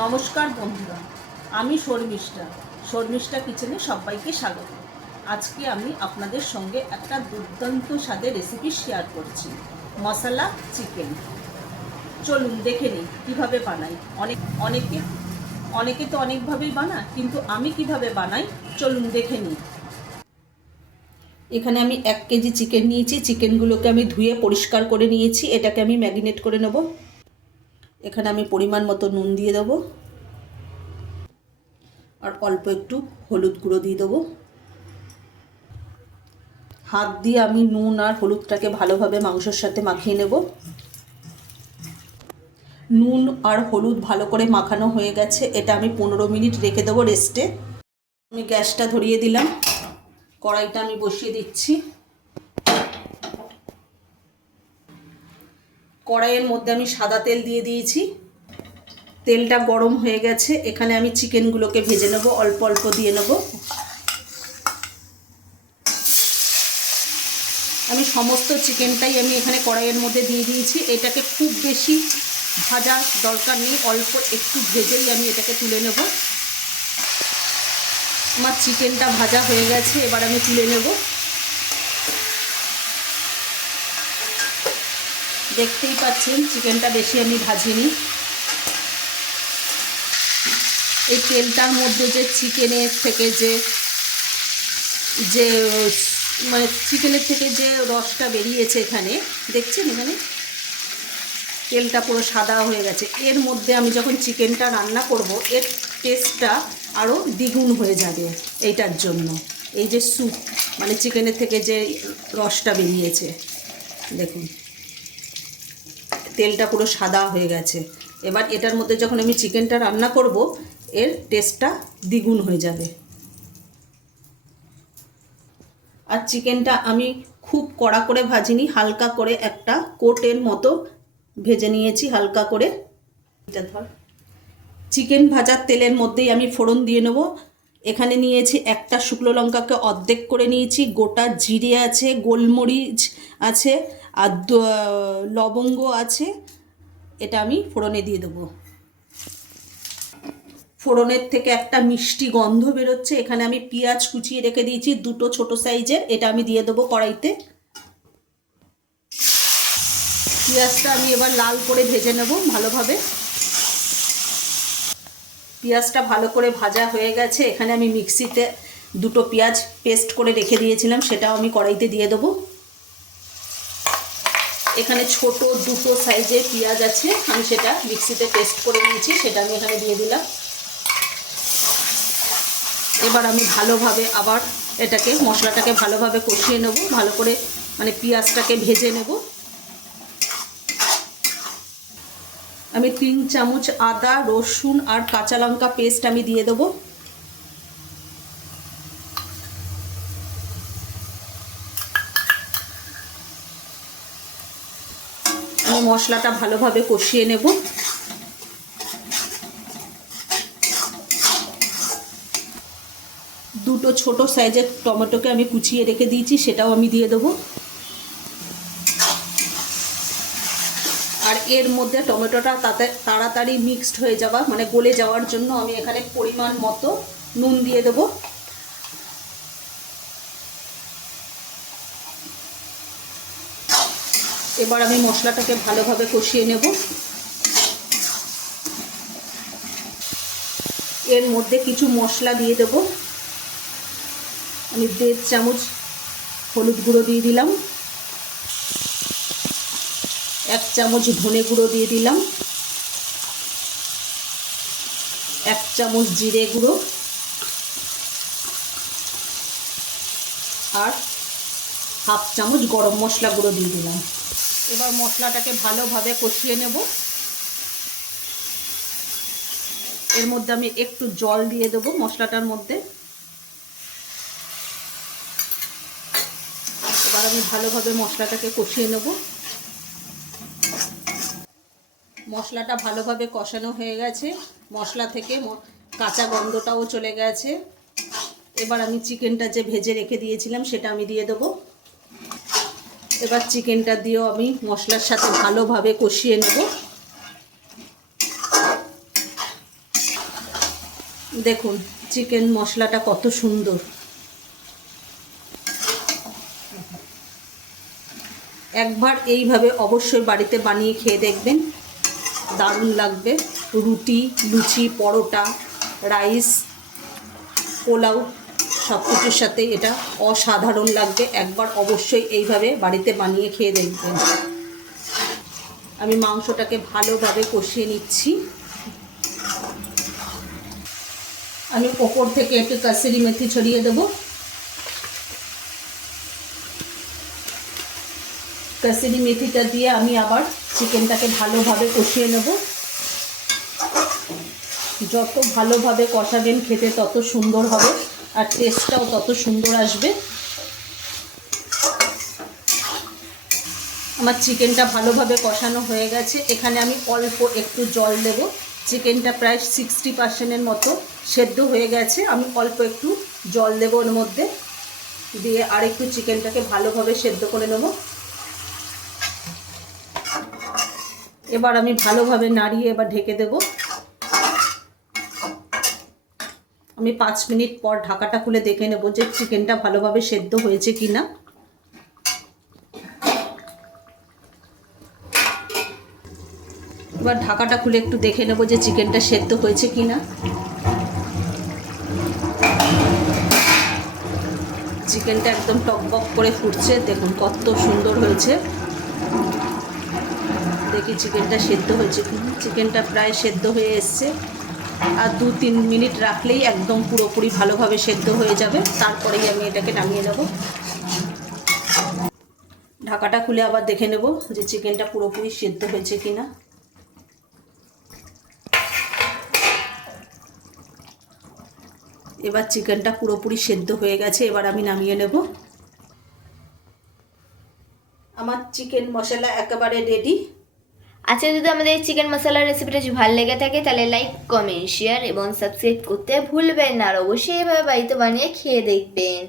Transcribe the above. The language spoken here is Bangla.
নমস্কার বন্ধুরা, আমি শর্মিষ্ঠা। শর্মিষ্ঠা কিচেনে সবাইকে স্বাগত। আজকে আমি আপনাদের সঙ্গে একটা দুর্দান্ত স্বাদের রেসিপি শেয়ার করছি, মশলা চিকেন। চলুন দেখে নিই কীভাবে বানাই। অনেকে তো অনেকভাবেই বানায়, কিন্তু আমি কিভাবে বানাই চলুন দেখে নিই। এখানে আমি 1 কেজি চিকেন নিয়েছি। চিকেনগুলোকে আমি ধুয়ে পরিষ্কার করে নিয়েছি। এটাকে আমি ম্যারিনেট করে নেব। এখানে আমি পরিমাণ মতো নুন দিয়ে দেবো, আর অল্প একটু হলুদ গুঁড়ো দিয়ে দেবো। হাত দিয়ে আমি নুন আর হলুদটাকে ভালোভাবে মাংসের সাথে মাখিয়ে নেব। নুন আর হলুদ ভালো করে মাখানো হয়ে গেছে। এটা আমি 15 মিনিট রেখে দেবো রেস্টে। আমি গ্যাসটা ধরিয়ে দিলাম, কড়াইটা আমি বসিয়ে দিচ্ছি। কড়াইয়ের মধ্যে আমি সাদা তেল দিয়ে দিয়েছি। তেলটা গরম হয়ে গেছে। এখানে আমি চিকেনগুলোকে ভেজে নেব, অল্প অল্প দিয়ে নেব। আমি সমস্ত চিকেনটাই আমি এখানে কড়াইয়ের মধ্যে দিয়ে দিয়েছি। এটাকে খুব বেশি ভাজার দরকার নেই, অল্প একটু ভেজেই আমি এটাকে তুলে নেব। আমার চিকেনটা ভাজা হয়ে গেছে, এবার আমি তুলে নেব। দেখতেই পাচ্ছেন চিকেনটা বেশি আমি ভাজিনি। এই তেলটার মধ্যে যে চিকেনের থেকে যে মানে চিকেনের থেকে যে রসটা বেরিয়েছে, এখানে দেখছেন, এখানে তেলটা পুরো সাদা হয়ে গেছে। এর মধ্যে আমি যখন চিকেনটা রান্না করব, এর টেস্টটা আরও দ্বিগুণ হয়ে যাবে। এইটার জন্য এই যে স্যুপ মানে চিকেনের থেকে যে রসটা বেরিয়েছে, দেখুন তেলটা পুরো সাদা হয়ে গেছে। এবার এটার মধ্যে যখন আমি চিকেনটা রান্না করব, এর টেস্টটা দ্বিগুণ হয়ে যাবে। আর চিকেনটা আমি খুব কড়া করে ভাজিনি, হালকা করে একটা কোটের মতো ভেজে নিয়েছি, হালকা করে। এটা ধর, চিকেন ভাজার তেলের মধ্যেই আমি ফোড়ন দিয়ে নেব। এখানে নিয়েছি একটা শুকনো লঙ্কাকে অর্ধেক করে নিয়েছি, গোটা জিরে আছে, গোলমরিচ আছে, আর লবঙ্গ আছে। এটা আমি ফোড়নে দিয়ে দেবো। ফোড়নের থেকে একটা মিষ্টি গন্ধ বেরোচ্ছে। এখানে আমি পেঁয়াজ কুচিয়ে রেখে দিয়েছি, 2টো ছোট সাইজের। এটা আমি দিয়ে দেবো কড়াইতে। পেঁয়াজটা আমি এবার লাল করে ভেজে নেব ভালোভাবে। পেঁয়াজটা ভালো করে ভাজা হয়ে গেছে। এখানে আমি মিক্সিতে 2টো পেঁয়াজ পেস্ট করে রেখে দিয়েছিলাম, সেটাও আমি কড়াইতে দিয়ে দেবো। এখানে ছোট 2টো সাইজের পেঁয়াজ আছে, আমি সেটা মিক্সিতে পেস্ট করে নিয়েছি, সেটা আমি এখানে দিয়ে দিলাম। এবার আমি ভালোভাবে আবার এটাকে মশলাটাকে ভালোভাবে কষিয়ে নেব, ভালো করে মানে পেঁয়াজটাকে ভেজে নেব। আমি 3 চামচ আদা, রসুন আর কাঁচা লঙ্কা পেস্ট আমি দিয়ে দেবো। আমি মশলাটা ভালোভাবে কষিয়ে নেব। দুটো ছোট সাইজের টমেটোকে আমি কুচিয়ে রেখে দিয়েছি, সেটাও আমি দিয়ে দেবো। আর এর মধ্যে টমেটোটা তাতে তাড়াতাড়ি মিক্সড হয়ে যাওয়া মানে গলে যাওয়ার জন্য আমি এখানে পরিমাণ মতো নুন দিয়ে দেবো। এবার আমি মশলাটাকে ভালোভাবে কষিয়ে নেব। এর মধ্যে কিছু মশলা দিয়ে দেব। আমি 1.5 চামচ হলুদ গুঁড়ো দিয়ে দিলাম, 1 চামচ ধনে গুঁড়ো দিয়ে দিলাম, 1 চামচ জিরে গুঁড়ো, আর 1/2 চামচ গরম মশলা গুঁড়ো দিয়ে দিলাম। এবার মশলাটাকে ভালোভাবে কষিয়ে নেব। এর মধ্যে আমি একটু জল দিয়ে দেবো মশলাটার মধ্যে। এবার আমি ভালোভাবে মশলাটাকে কষিয়ে নেব। মশলাটা ভালোভাবে কষানো হয়ে গেছে, মশলা থেকে কাঁচা গন্ধটাও চলে গেছে। এবার আমি চিকেনটা যে ভেজে রেখে দিয়েছিলাম সেটা আমি দিয়ে দেবো। এবার চিকেনটা দিয়েও আমি মশলার সাথে ভালোভাবে কষিয়ে নেব। দেখুন চিকেন মশলাটা কত সুন্দর। একবার এইভাবে অবশ্যই বাড়িতে বানিয়ে খেয়ে দেখবেন, দারুণ লাগবে। রুটি, লুচি, পরোটা, রাইস, পোলাও সব কিছুর সাথে এটা অসাধারণ লাগবে। একবার অবশ্যই এইভাবে বাড়িতে বানিয়ে খেয়ে দেখবেন। আমি মাংসটাকে ভালোভাবে কষিয়ে নিচ্ছি। আমি ওপর থেকে একটু কাসুরি মেথি ছড়িয়ে দেবো। কাসুরি মেথিটা দিয়ে আমি আবার চিকেনটাকে ভালোভাবে কষিয়ে নেব। যত ভালোভাবে কষাবেন খেতে তত সুন্দর হবে, আর টেস্টটাও তত সুন্দর আসবে। আমার চিকেনটা ভালোভাবে কষানো হয়ে গেছে। এখানে আমি অল্প একটু জল দেব। চিকেনটা প্রায় 60% মতো সেদ্ধ হয়ে গেছে। আমি অল্প একটু জল দেবো ওর মধ্যে, দিয়ে আর একটু চিকেনটাকে ভালোভাবে সেদ্ধ করে নেব। এবার আমি ভালোভাবে নাড়িয়ে এবার ঢেকে দেব। আমি 5 মিনিট পর ঢাকাটা খুলে দেখে নেব যে চিকেনটা ভালোভাবে সেদ্ধ হয়েছে কিনা। এবার ঢাকাটা খুলে একটু দেখে নেব যে চিকেনটা সেদ্ধ হয়েছে কিনা। চিকেনটা একদম টকবক করে ফুটছে, দেখুন কত সুন্দর হয়েছে। দেখি চিকেনটা সেদ্ধ হয়েছে কিনা। চিকেনটা প্রায় সেদ্ধ হয়ে এসছে, আর 2-3 মিনিট রাখলেই একদম পুরোপুরি ভালোভাবে সেদ্ধ হয়ে যাবে। তারপরেই আমি এটাকে নামিয়ে নেব। ঢাকাটা খুলে আবার দেখে নেব যে চিকেনটা পুরোপুরি সেদ্ধ হয়েছে কিনা। এবার চিকেনটা পুরোপুরি সেদ্ধ হয়ে গেছে, এবার আমি নামিয়ে নেব। আমার চিকেন মশলা একেবারে রেডি। আচ্ছা, যদি আমাদের এই চিকেন মশলার রেসিপিটা যদি ভালো লেগে থাকে তাহলে লাইক, কমেন্ট, শেয়ার এবং সাবস্ক্রাইব করতে ভুলবেন না। আর অবশ্যই এভাবে বাড়িতে বানিয়ে খেয়ে দেখবেন।